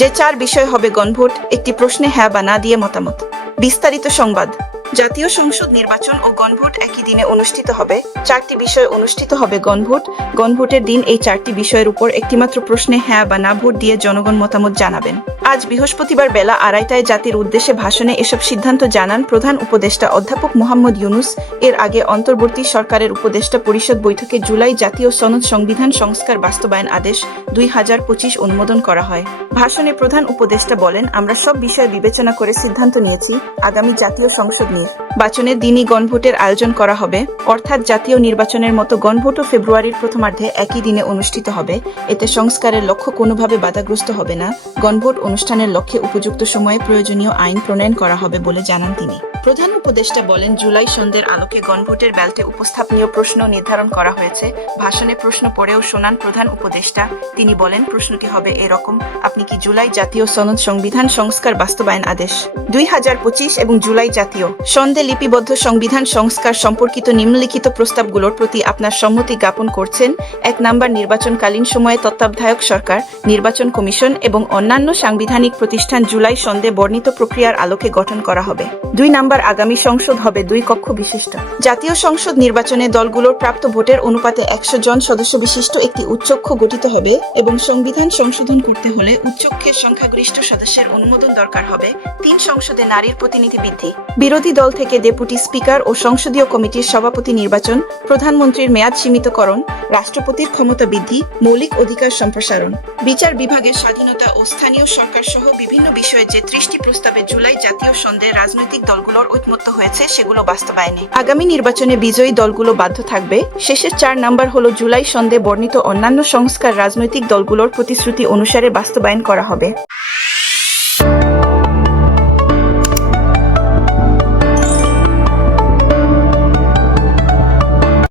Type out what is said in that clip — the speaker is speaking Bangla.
যে চার বিষয় হবে গণভোট একটি প্রশ্নে হ্যাঁ বা না দিয়ে মতামত। বিস্তারিত সংবাদ। জাতীয় সংসদ নির্বাচন ও গণভোট একই দিনে অনুষ্ঠিত হবে। চারটি বিষয় অনুষ্ঠিত হবে গণভোট। গণভোটের দিন এই চারটি বিষয়ের উপর একটিমাত্র প্রশ্নে হ্যাঁ বা না ভোট দিয়ে জনগণ মতামত জানাবেন। আজ বৃহস্পতিবার বেলা আড়াইটায় জাতির উদ্দেশ্যে ভাষণে এসব সিদ্ধান্ত জানান প্রধান উপদেষ্টা অধ্যাপক মোহাম্মদ ইউনুস। এর আগে অন্তর্বর্তী সরকারের উপদেষ্টা পরিষদ বৈঠকে জুলাই জাতীয় সনদ সংবিধান সংস্কার বাস্তবায়ন আদেশ দুই হাজার পঁচিশ অনুমোদন করা হয়। ভাষণে প্রধান উপদেষ্টা বলেন, আমরা সব বিষয় বিবেচনা করে সিদ্ধান্ত নিয়েছি। আগামী জাতীয় সংসদ বাচনের দিনই গণভোটের আয়োজন করা হবে। অর্থাৎ জাতীয় নির্বাচনের মতো গণভোটও ফেব্রুয়ারির প্রথমার্ধে একই দিনে অনুষ্ঠিত হবে। এতে সংস্কারের লক্ষ্য কোনোভাবে বাধাগ্রস্ত হবে না। গণভোট অনুষ্ঠানের লক্ষ্যে উপযুক্ত সময়ে প্রয়োজনীয় আইন প্রণয়ন করা হবে বলে জানান তিনি। প্রধান উপদেষ্টা বলেন, জুলাই সন্ধ্যের আলোকে গণভোটের ব্যালটে উপস্থাপনীয় প্রশ্ন নির্ধারণ করা হয়েছে। ভাষণে প্রশ্ন পড়েও শোনান প্রধান উপদেষ্টা। তিনি বলেন, প্রশ্নটি হবে এরকম, আপনি কি জুলাই জাতীয় সনদ সংবিধান সংস্কার বাস্তবায়ন আদেশ? দুই হাজার পঁচিশ এবং জুলাই জাতীয় সন্ধে লিপিবদ্ধ সংবিধান সংস্কার সম্পর্কিত নিম্নলিখিত প্রস্তাবগুলোর প্রতি আপনার সম্মতি জ্ঞাপন করছেন এক নাম্বার নির্বাচনকালীন সময়ে তত্ত্বাবধায়ক সরকার, নির্বাচন কমিশন এবং অন্যান্য সাংবিধানিক প্রতিষ্ঠান জুলাই সন্ধে বর্ণিত প্রক্রিয়ার আলোকে গঠন করা হবে। দুই নাম্বার আগামী সংসদ হবে দুই কক্ষ বিশিষ্ট। জাতীয় সংসদ নির্বাচনে দলগুলোর প্রাপ্ত ভোটের অনুপাতে একশো জন সদস্য বিশিষ্ট একটি উচ্চক্ষ গঠিত হবে এবং সংবিধান সংশোধন করতে হলে উচ্চক্ষের সংখ্যাগরিষ্ঠ সদস্যের অনুমোদন দরকার হবে। তিন সংসদে নারীর প্রতিনিধি বৃদ্ধি বিরোধী দল থেকে ডেপুটি স্পিকার ও সংসদীয় কমিটির সভাপতি নির্বাচন, প্রধানমন্ত্রীর মেয়াদ সীমিতকরণ, রাষ্ট্রপতির ক্ষমতা বৃদ্ধি, মৌলিক অধিকার সম্প্রসারণ, বিচার বিভাগের স্বাধীনতা ও স্থানীয় সরকার সহ বিভিন্ন বিষয়ে যে ত্রিশটি প্রস্তাবে জুলাই জাতীয় সন্ধ্যায় রাজনৈতিক দলগুলোর ঐকমত্য হয়েছে, সেগুলো বাস্তবায়নে। আগামী নির্বাচনে বিজয়ী দলগুলো বাধ্য থাকবে। শেষের চার নাম্বার হল জুলাই সন্ধে বর্ণিত অন্যান্য সংস্কার রাজনৈতিক দলগুলোর প্রতিশ্রুতি অনুসারে বাস্তবায়ন করা হবে।